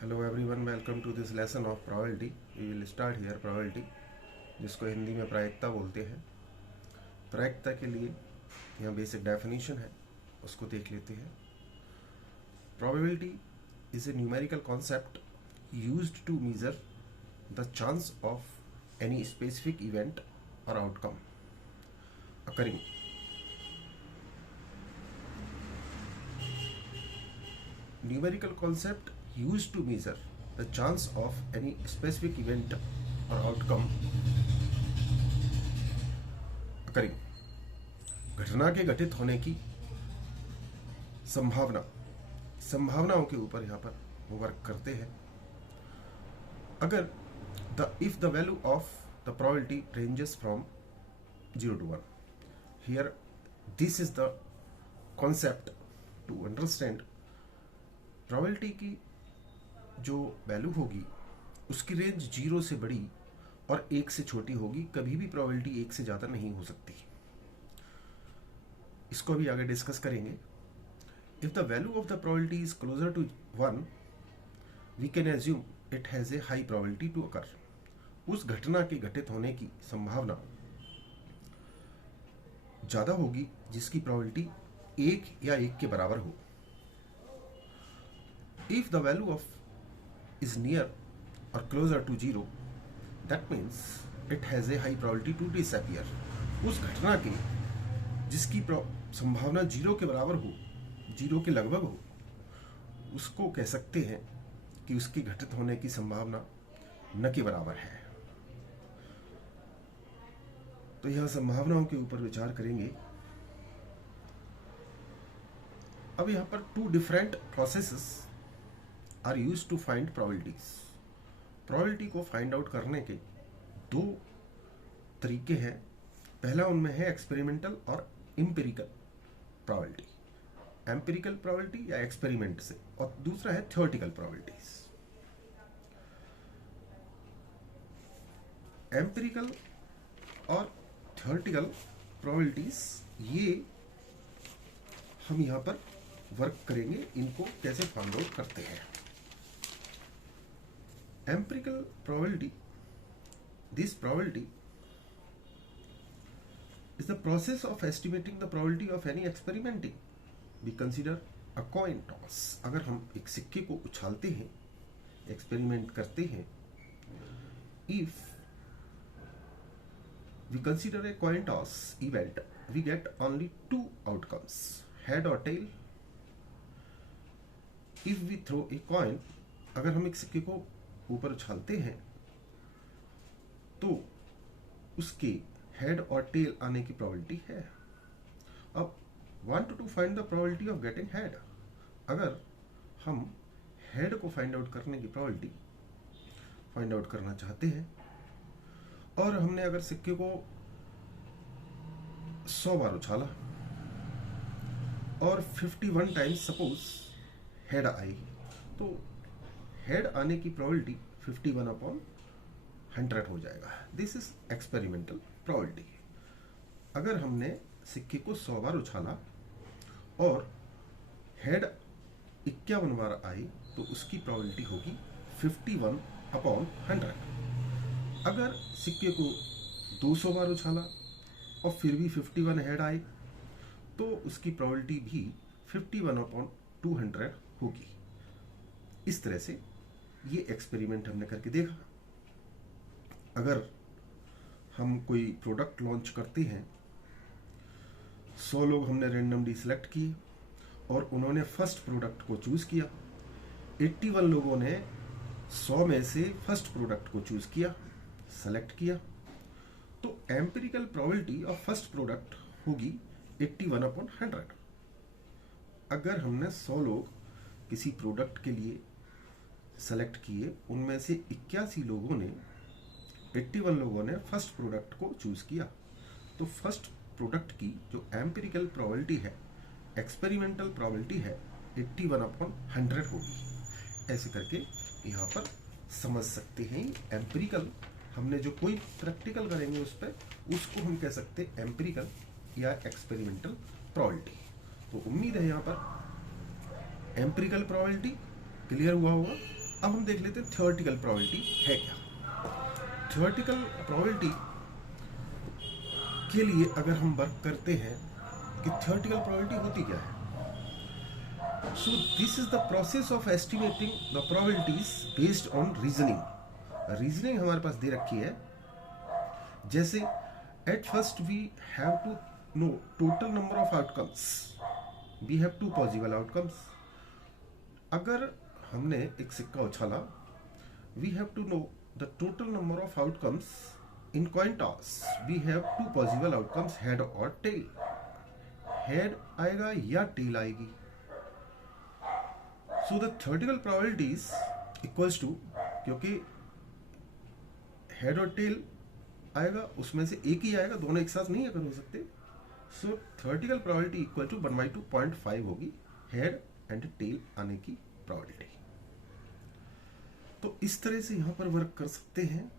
Hello everyone, welcome to this lesson of probability. We will start here probability, जिसको हिंदी में प्रायिकता बोलते हैं। प्रायिकता के लिए यहाँ बेसिक डेफिनेशन है, उसको देख लेते हैं। Probability is a numerical concept used to measure the chance of any specific event और outcome occurring. Numerical concept used to measure the chance of any specific event or outcome occurring। घटना के घटित होने की संभावनाओं के ऊपर यहाँ पर वो वर्क करते हैं। अगर if the value of the probability ranges from 0 to 1, here this is the concept to understand probability की जो वैल्यू होगी उसकी रेंज 0 से बड़ी और 1 से छोटी होगी। कभी भी प्रोबेबिलिटी 1 से ज़्यादा नहीं हो सकती। इसको अभी आगे डिस्कस करेंगे। If the value of the probability is closer to 1, we can assume it has a high probability to occur. उस घटना के घटित होने की संभावना ज़्यादा होगी जिसकी प्रोबेबिलिटी 1 या 1 के बराबर हो। If the value of is near or closer to 0, that means it has a high probability to disappear। उस घटना के जिसकी संभावना 0 के बराबर हो, 0 के लगभग हो, उसको कह सकते हैं कि उसकी घटित होने की संभावना न के बराबर है। तो यह संभावनाओं के ऊपर विचार करेंगे। अब यहाँ पर 2 different processes are use to find probabilities. Probability को फाइंड आउट करने के 2 तरीके हैं। पहला उनमें है एक्सपेरिमेंटल और एम्पिरिकल प्रोबेबिलिटी। एम्पिरिकल प्रोबेबिलिटी या एक्सपेरिमेंट से, और दूसरा है थ्योरेटिकल प्रोबेबिलिटीज। एम्पिरिकल और थ्योरेटिकल प्रोबेबिलिटीज ये हम यहाँ पर वर्क करेंगे। इनको कैसे फाइंड आउट करते हैं। Empirical probability, this probability is the process of estimating the probability of any experimenting। We consider a coin toss। अगर हम एक सिक्के को उछालते हैं, एक्सपेरिमेंट करते हैं, if we consider a coin toss event, we get only 2 outcomes, head or tail। if we throw a coin, अगर हम एक सिक्के को ऊपर उछालते हैं तो उसके हेड और टेल आने की प्रोबेबिलिटी है। अब want to find the probability of getting head. अगर हम हेड को फाइंड आउट करने की प्रोबेबिलिटी फाइंड आउट करना चाहते हैं और हमने अगर सिक्के को 100 बार उछाला और 51 टाइम्स सपोज हेड आई, तो हेड आने की प्रोबेबिलिटी 51/100 हो जाएगा। This is experimental probability. अगर हमने सिक्के को 100 बार उछाला और हेड 51 बार आई तो उसकी प्रोबेबिलिटी होगी 51/100। अगर सिक्के को 200 बार उछाला और फिर भी 51 हेड आए तो उसकी प्रोबेबिलिटी भी 51/200 होगी। इस तरह से ये एक्सपेरिमेंट हमने करके देखा। अगर हम कोई प्रोडक्ट लॉन्च करते हैं, 100 लोग हमने रैंडमली सिलेक्ट किए और उन्होंने फर्स्ट प्रोडक्ट को चूज किया। 81 लोगों ने 100 में से फर्स्ट प्रोडक्ट को चूज किया, सेलेक्ट किया, तो empirical probability of first product होगी 81/100। अगर हमने 100 लोग किसी प्रोडक्ट के लिए सेलेक्ट किए, उनमें से 81 लोगों ने 81 लोगों ने फर्स्ट प्रोडक्ट को चूज किया, तो फर्स्ट प्रोडक्ट की जो एम्पिरिकल प्रोबेबिलिटी है, एक्सपेरिमेंटल प्रोबेबिलिटी है, 81/100 होगी। ऐसे करके यहाँ पर समझ सकते हैं। एम्पिरिकल हमने जो कोई प्रैक्टिकल करेंगे उस पर, उसको हम कह सकते हैं एम्पिरिकल या एक्सपेरिमेंटल प्रोबेबिलिटी। तो उम्मीद है यहाँ पर एम्पिरिकल प्रोबेबिलिटी क्लियर हुआ होगा। अब हम देख लेते हैं थ्योरेटिकल प्रोबेबिलिटी है क्या। थ्योरेटिकल प्रोबेबिलिटी के लिए अगर हम वर्क करते हैं कि थ्योरेटिकल प्रोबेबिलिटी होती क्या है, so this is the process of estimating the probabilities based on reasoning. Reasoning हमारे पास दे रखी है, जैसे at first we have to know total number of outcomes, we have two possible outcomes. अगर हमने एक सिक्का उछाला, we have to know the total number of outcomes in coin toss, we have two possible outcomes, head और tail. Head आएगा या tail आएगी। So the theoretical probabilities equals to, क्योंकि हेड और टेल आएगा उसमें से एक ही आएगा, दोनों एक साथ नहीं अगर हो सकते। सो थ्योरेटिकल प्रोबेबिलिटी इक्वल टू 1/2.5 होगी हेड एंड टेल आने की प्रोबेबिलिटी। तो इस तरह से यहां पर वर्क कर सकते हैं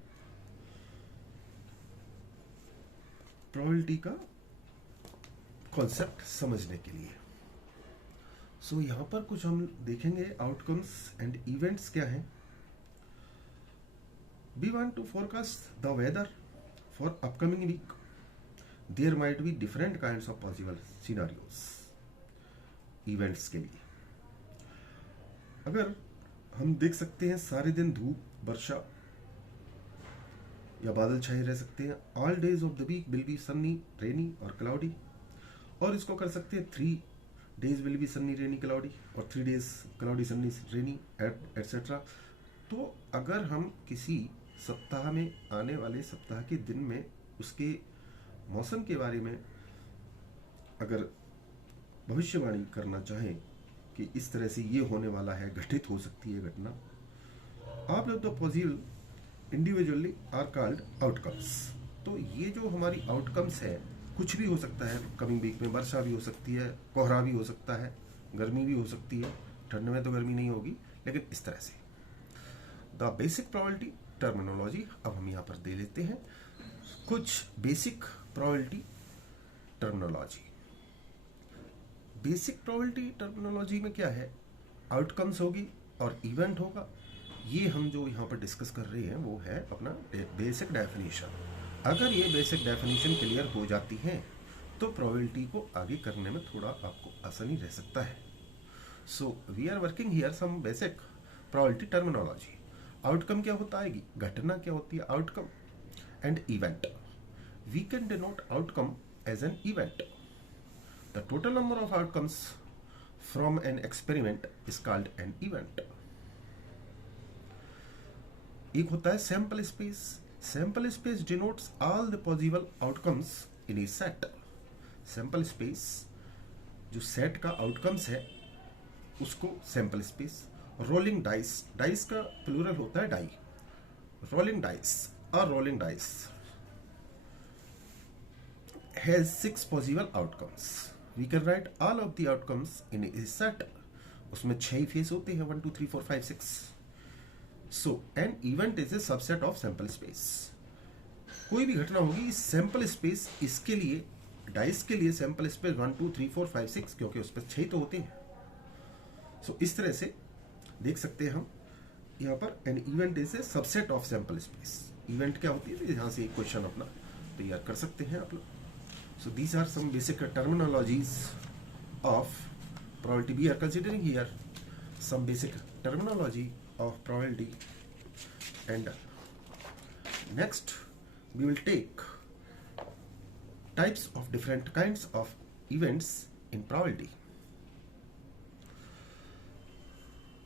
प्रोबेबिलिटी का कॉन्सेप्ट समझने के लिए। सो यहां पर कुछ हम देखेंगे आउटकम्स एंड इवेंट्स क्या हैं। We want to forecast the weather for upcoming week, there might be different kinds of possible scenarios events के लिए। अगर हम देख सकते हैं सारे दिन धूप, वर्षा या बादल छाए रह सकते हैं। All days of the week will be sunny, rainy और क्लाउडी। और इसको कर सकते हैं 3 days will be sunny, rainy, cloudy, और 3 days cloudy, sunny, rainy etcetera. तो अगर हम किसी सप्ताह में आने वाले सप्ताह के दिन में उसके मौसम के बारे में अगर भविष्यवाणी करना चाहें कि इस तरह से ये होने वाला है, घटित हो सकती है घटना, आप लोग the possible individually are called outcomes. तो ये जो हमारी आउटकम्स है, कुछ भी हो सकता है। कमिंग वीक में वर्षा भी हो सकती है, कोहरा भी हो सकता है, गर्मी भी हो सकती है। ठंड में तो गर्मी नहीं होगी, लेकिन इस तरह से द बेसिक प्रोबेबिलिटी टर्मिनोलॉजी। अब हम यहाँ पर दे लेते हैं कुछ basic probability terminology. Basic probability terminology में क्या है, आउटकम्स होगी और इवेंट होगा। ये हम जो यहाँ पर डिस्कस कर रहे हैं वो है अपना बेसिक डेफिनेशन। अगर ये बेसिक डेफिनेशन क्लियर हो जाती है तो प्रोबेबिलिटी को आगे करने में थोड़ा आपको आसानी रह सकता है। So we are working here some basic probability terminology. Outcome क्या होता है, घटना क्या होती है, outcome and event. We can denote outcome as an event. The total number of outcomes from an experiment is called an event. एक होता है sample space. Sample space denotes all the possible outcomes in a set. Sample space जो set का outcomes है उसको sample space. Rolling dice, dice का plural होता है die. Rolling dice, a rolling dice has 6 possible outcomes. We can write all of the outcomes in a set. उसमें 6 face होते हैं, 1 2 3 4 5 6। सो an event is a subset of sample space. कोई भी घटना होगी, सैंपल स्पेस इसके लिए, डाइस के लिए सैंपल स्पेस 1 2 3 4 5 6, क्योंकि उस पर 6 तो होते हैं। सो इस तरह से देख सकते हैं हम यहाँ पर an event is a subset of sample space. Event क्या होती है, यहाँ से एक क्वेश्चन अपना तैयार कर सकते हैं आप लोग। So these are some basic terminologies of probability. We are considering here some basic terminology of probability, and next we will take types of different kinds of events in probability.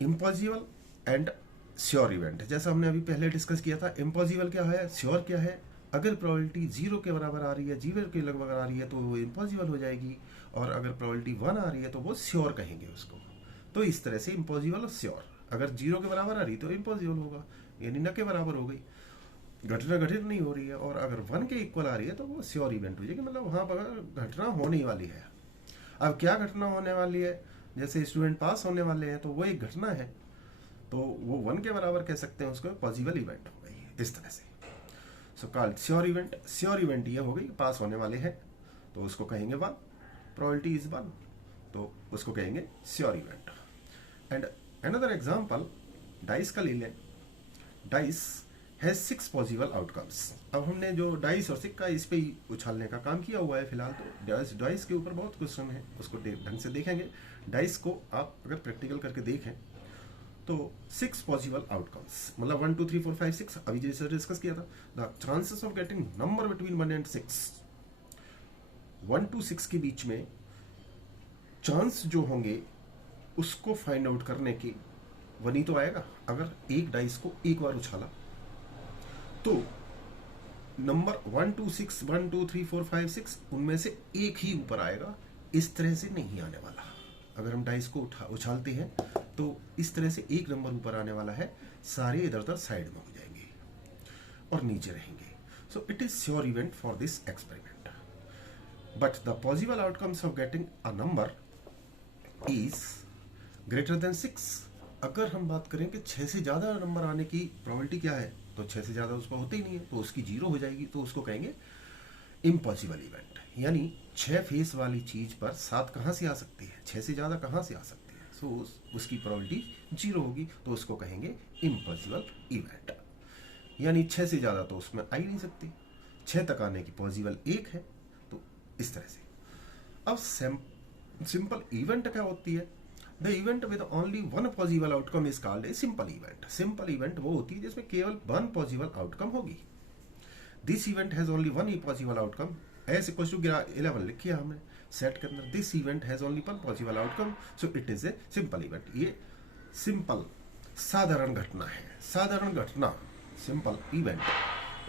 Impossible and sure event, जैसा हमने अभी पहले discuss किया था। impossible क्या है, sure क्या है। अगर प्रोबेबिलिटी 0 के बराबर आ रही है, 0 के लगभग आ रही है तो वो इम्पॉसिबल हो जाएगी, और अगर प्रोबेबिलिटी 1 आ रही है तो वो श्योर कहेंगे उसको। तो इस तरह से इम्पॉसिबल और श्योर। अगर 0 के बराबर आ रही तो इम्पॉसिबल होगा, यानी न के बराबर हो गई, घटना घटित नहीं हो रही है। और अगर 1 के इक्वल आ रही है तो वो श्योर इवेंट हो जाएगी, मतलब वहाँ पर घटना होने वाली है। अब क्या घटना होने वाली है, जैसे स्टूडेंट पास होने वाले हैं तो वो एक घटना है, तो वो 1 के बराबर कह सकते हैं, उसको पॉसिबल इवेंट हो गई है इस तरह से। So called sure event. Sure event ये हो गई, पास होने वाले हैं तो उसको कहेंगे 1, प्रोबेबिलिटी इज 1, तो उसको कहेंगे sure event. And another example, dice का ले लें, डाइस हैज 6 पॉसिबल आउटकम्स। अब हमने जो डाइस और सिक्का इस पे ही उछालने का काम किया हुआ है फिलहाल, तो डाइस के ऊपर बहुत क्वेश्चन है, उसको ढंग से देखेंगे। डाइस को आप अगर प्रैक्टिकल करके देखें तो 6 पॉसिबल आउटकम्स, मतलब 1 2 3 4 5 6, अभी जैसे डिस्कस किया था, the chances of getting number between 1 and 6, 1 to 6 के बीच में चांस जो होंगे उसको फाइंड आउट करने की, वनी तो आएगा अगर एक डाइस को एक बार उछाला तो नंबर 1 2 6 1 2 3 4 5 6 उनमें से एक ही ऊपर आएगा, इस तरह से नहीं आने वाला। अगर हम डाइस को उछालते हैं तो इस तरह से एक नंबर ऊपर आने वाला है, सारे इधर उधर साइड में हो जाएंगे और नीचे रहेंगे। सो it is sure event for this experiment, but the possible outcomes of getting a number is greater than 6। अगर हम बात करें कि 6 से ज्यादा नंबर आने की प्रोबेबिलिटी क्या है, तो 6 से ज्यादा उसका होता ही नहीं है, तो उसकी 0 हो जाएगी, तो उसको कहेंगे इम्पॉसिबल इवेंट। यानी 6 फेस वाली चीज पर 7 कहां से आ सकती है, 6 से ज्यादा कहां से आ सकती है, सो उसकी प्रोबेबिलिटी 0 होगी, तो उसको कहेंगे इम्पॉसिबल इवेंट। यानी 6 से ज्यादा तो उसमें आ ही नहीं सकती, 6 तक आने की पॉसिबल 1 है, तो इस तरह से। अब सिंपल इवेंट क्या होती है? The event with only one possible outcome is called a simple event. Simple event वो होती है जिसमें केवल वन पॉसिबल आउटकम होगी। This event has only one possible outcome, S equal to 11 लिखी है हमने सेट के अंदर। This event has only one possible outcome, so it is a simple event. ये सिंपल साधारण घटना है। साधारण घटना सिंपल इवेंट,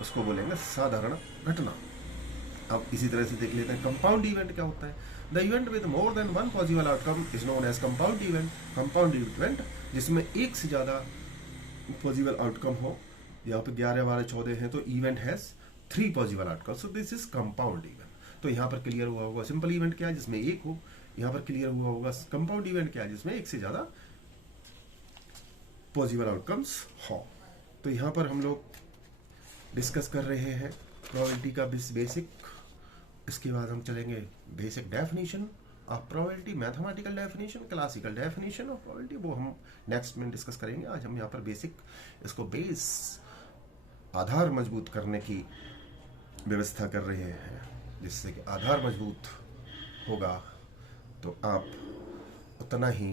उसको बोलेंगे साधारण घटना। अब इसी तरह से देख लेते हैं कंपाउंड इवेंट क्या होता है। The event with more than one possible outcome is known as compound event. Compound event जिसमें एक से ज्यादा पॉसिबल आउटकम हो, यहाँ पे 11 12 14 है, तो event has 3 possible outcome, so this is compound event. तो यहाँ पर क्लियर हुआ होगा सिंपल इवेंट क्या है जिसमें एक हो, यहाँ पर क्लियर हुआ होगा कंपाउंड इवेंट क्या है जिसमें एक से ज्यादा पॉसिबल आउटकम्स हो। तो यहाँ पर हम लोग डिस्कस कर रहे हैं प्रोबेबिलिटी का बेसिक। इसके बाद हम चलेंगे basic definition of probability, mathematical definition, classical definition of probability, वो हम नेक्स्ट में डिस्कस करेंगे। आज हम यहाँ पर बेसिक, इसको बेस आधार मजबूत करने की व्यवस्था कर रहे हैं, जिससे कि आधार मजबूत होगा तो आप उतना ही।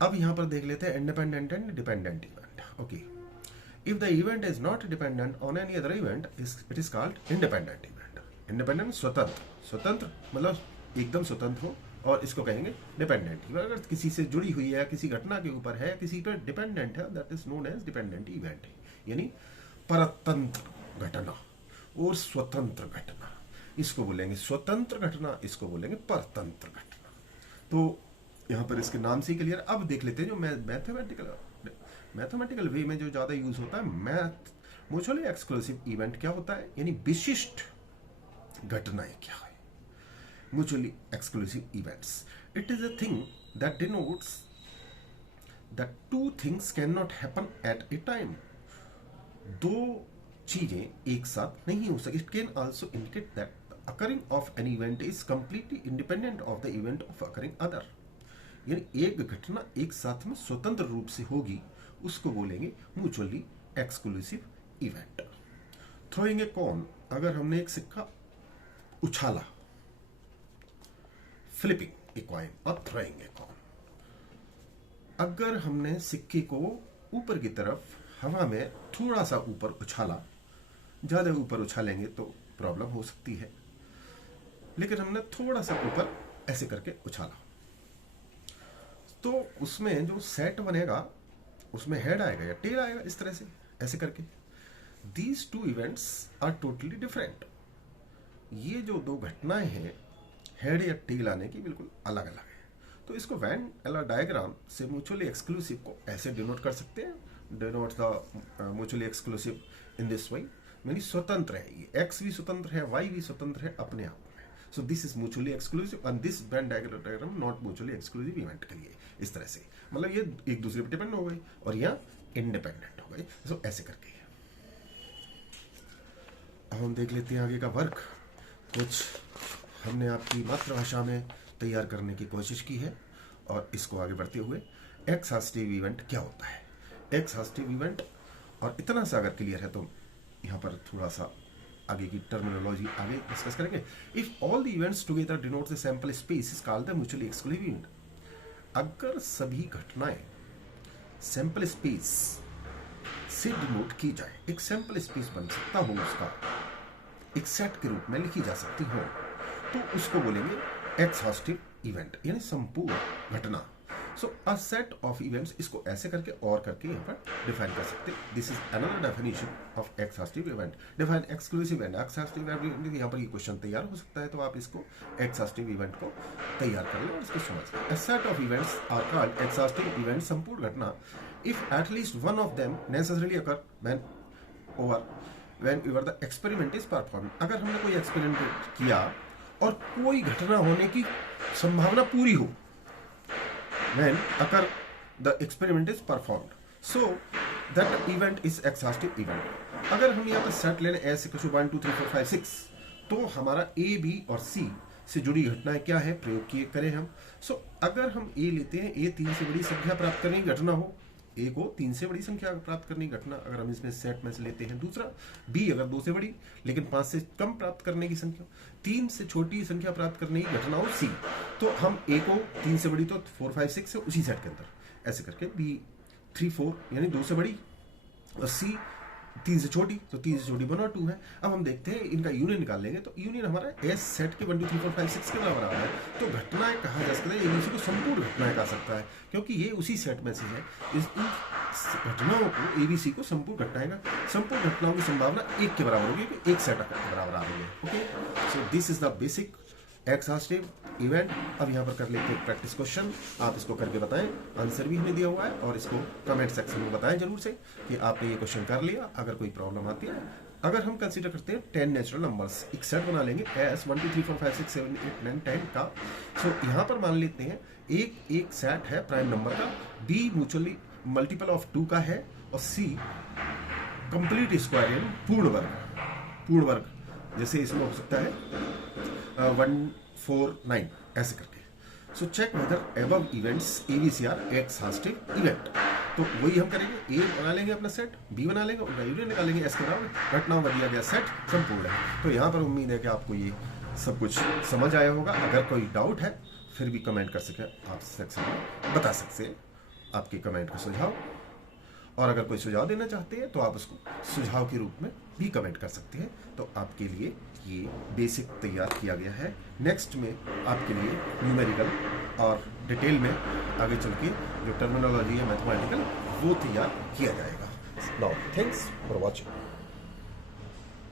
अब यहाँ पर देख लेते हैं independent and dependent event. Okay, if the event is not dependent on any other event it is called independent event. Independent स्वतंत्र, स्वतंत्र मतलब एकदम स्वतंत्र हो, और इसको कहेंगे डिपेंडेंट। अगर किसी से जुड़ी हुई है, किसी घटना के ऊपर है, किसी पर डिपेंडेंट है, that is known age dependent event. यानी परतंत्र घटना और स्वतंत्र घटना, इसको बोलेंगे स्वतंत्र घटना, इसको बोलेंगे परतंत्र घटना। तो यहाँ पर इसके नाम से ही क्लियर। अब देख लेते हैं जो मैथमेटिकल वे में जो ज्यादा यूज होता है, म्यूचुअली एक्सक्लूसिव इवेंट क्या होता है, यानी विशिष्ट घटनाएं क्या है। Mutually exclusive events, it is a thing that denotes that two things can not happen at A time. दो चीजें एक साथ नहीं हो सकती। It can also indicate that the occurring of an event is completely independent of the event of occurring other. यानी एक घटना एक साथ में स्वतंत्र रूप से होगी, उसको बोलेंगे mutually exclusive event. Throwing a coin, अगर हमने एक सिक्का उछाला, फ्लिपिंग ए कॉइन और थ्रोइंग ए कॉइन। अगर हमने सिक्के को ऊपर की तरफ हवा में थोड़ा सा ऊपर उछाला, ज्यादा ऊपर उछालेंगे तो प्रॉब्लम हो सकती है, लेकिन हमने थोड़ा सा ऊपर ऐसे करके उछाला, तो उसमें जो सेट बनेगा उसमें हेड आएगा या टेल आएगा, इस तरह से ऐसे करके। These two events are totally different. ये जो दो घटनाएं हैं हेड या टेल आने की, बिल्कुल अलग अलग है। तो इसको वैन एलर डायग्राम से म्यूचुअली एक्सक्लूसिव को ऐसे डिनोट कर सकते हैं। Denote the mutually exclusive in this way, यानी स्वतंत्र है, ये एक्स भी स्वतंत्र है, वाई भी स्वतंत्र है अपने आप में। सो this is mutually exclusive and this Venn diagram not mutually exclusive event के लिए। इस तरह से मतलब ये एक दूसरे पर डिपेंड हो गई और यहाँ इंडिपेंडेंट हो गई। सो ऐसे करके अब हम देख लेते हैं आगे का वर्क। कुछ हमने आपकी मातृभाषा में तैयार करने की कोशिश की है, और इसको आगे बढ़ते हुए एक्सहास्टिव इवेंट क्या होता है। एक्सहास्टिव इवेंट। और इतना सा अगर क्लियर है तो यहाँ पर थोड़ा सा आगे की टर्मिनोलॉजी आगे डिस्कस करेंगे। If all the events together denote the sample space is called the mutually exclusive event. अगर सभी घटनाएं सैंपल स्पेस से डिनोट की जाए, एक सैंपल स्पेस बन सकता हो उसका, एक सेट के रूप में लिखी जा सकती हो, तो उसको बोलेंगे एक्सहास्टिव इवेंट, यानी संपूर्ण घटना। सो अ सेट ऑफ इवेंट्स, इसको ऐसे करके और करके यहाँ पर डिफाइन कर सकते हैं। This is another definition of exhaustive event. Define exclusive event, exhaustive event, यहाँ पर ये क्वेश्चन तैयार हो सकता है, तो आप इसको एक्सहास्टिव इवेंट को तैयार कर लें और इसको समझ। A set of events are called exhaustive event, संपूर्ण घटना, if at least one of them necessarily occur whenever the experiment is perform. अगर हमने कोई एक्सपेरिमेंट किया और कोई घटना होने की संभावना पूरी हो, when occur the experiment is performed, so that event is exhaustive event। अगर हम यहाँ पर सेट ले लें S = 1 2 3 4 5 6, तो हमारा A B और C से जुड़ी घटनाएं क्या है, प्रयोग किए करें हम। सो अगर हम A लेते हैं, A 3 से बड़ी संख्या प्राप्त करने की घटना हो, A को 3 से बड़ी संख्या प्राप्त करने की घटना अगर हम इसमें सेट में से लेते हैं। दूसरा B अगर 2 से बड़ी लेकिन 5 से कम प्राप्त करने की संख्या, 3 से छोटी संख्या प्राप्त करने की घटना हो C, तो हम A को 3 से बड़ी तो 4 5 6 से उसी सेट के अंदर ऐसे करके B 3 4 यानी 2 से बड़ी और C 3 से छोटी, तो 3 से छोटी 1 और 2 है। अब हम देखते हैं इनका यूनियन निकाल लेंगे, तो यूनियन हमारा S सेट के 1 2 3 4 5 6 के बराबर आ रहा है। तो घटनाएं कहा जा सकता है, ABC को संपूर्ण घटनाएं कहा सकता है, क्योंकि ये उसी सेट में से है। इन घटनाओं को ABC को संपूर्ण घटनाएं का, संपूर्ण घटनाओं की संभावना 1 के बराबर होगी, क्योंकि एक सेट के बराबर आ रही है। Okay, so this is the basic exhaustive event. अब यहाँ पर कर लेते हैं प्रैक्टिस क्वेश्चन, आप इसको करके बताएं, आंसर भी हमें दिया हुआ है, और इसको कमेंट सेक्शन में बताएं जरूर से कि आपने ये क्वेश्चन कर लिया। अगर कोई प्रॉब्लम आती है, अगर हम कंसीडर करते हैं 10 नेचुरल नंबर्स, एक सेट बना लेंगे S 1 2 3 4 5 6 7 8 9 10 का। सो यहाँ पर मान लेते हैं एक सेट है प्राइम नंबर का, B म्यूचुअली मल्टीपल ऑफ 2 का है, और C कंप्लीट स्क्वायर यानी पूर्ण वर्ग, जैसे इसमें हो सकता है 1 4 9 ऐसे करके। So check whether above events ABC are exhaustive event. तो वही हम करेंगे, A बना लेंगे अपना सेट, B बना लेंगे, उनका यूनियन निकालेंगे, S के बराबर घटनाओं का दिया गया सेट संपूर्ण है। तो यहाँ पर उम्मीद है कि आपको ये सब कुछ समझ आया होगा। अगर कोई डाउट है फिर भी कमेंट कर सके, आप सेक्शन में बता सकते हैं आपके कमेंट का सुझाव, और अगर कोई सुझाव देना चाहते हैं तो आप उसको सुझाव के रूप में भी कमेंट कर सकते हैं। तो आपके लिए ये बेसिक तैयार किया गया है। नेक्स्ट में आपके लिए न्यूमेरिकल और डिटेल में आगे चल के जो टर्मिनोलॉजी है मैथमेटिकल, वो तैयार किया जाएगा। Now thanks for watching.